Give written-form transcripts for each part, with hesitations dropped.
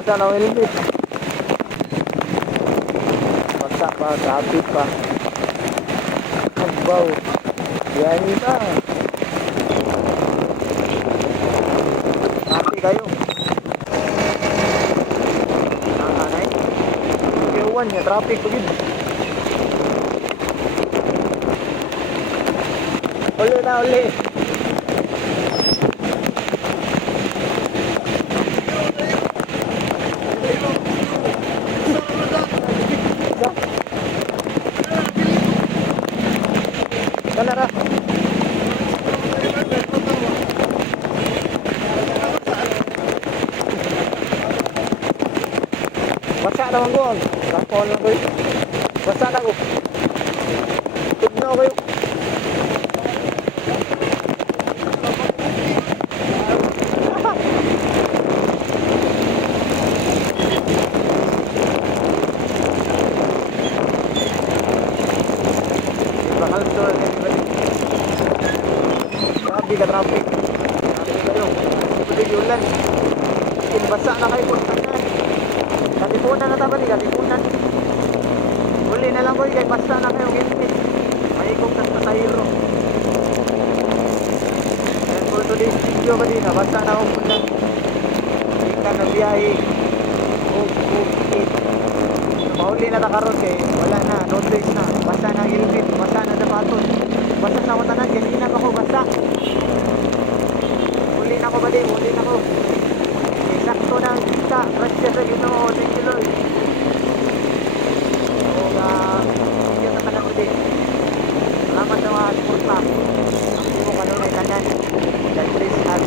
basa na helmet. Basa pa, traffic pa. Magbaw. Biyahe ka. Traffic kayo. Nanganay. Iwan niya, traffic pagid. Uli na, uli. Kanara. Basa naman ko. Rakon lang ko. Basa na ko. Tignan ko. Bakal to. Grabe ka traffic. Grabe kayo. Pwede yulan. Basa na kayo. Katipunan na tabali, katipunan. Uli na lang ko kay basta na kayo gilid. May ikong kasayro. And for today's video ba din, basta na akong punta. Ika na biyahe. Mauli na takaroon kay wala na, no choice na. Basta na gilid, basta na sapatos. Basta na matanan, ganina ako basta. Uli na ko ba din, uli na ko. Sakto na ang kita. Gracias sa Ginoo. Thank you Lord. So, yun na tanan ko din. Salamat sa mga suporta. Ang mo kanunay tanan. God bless us all.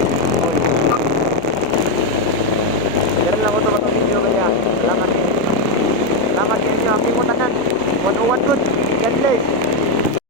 Meron lang ko ito matang video kaya. Salamat kayo. Salamat kayo. Ang mo tanan. 101 good. God bless.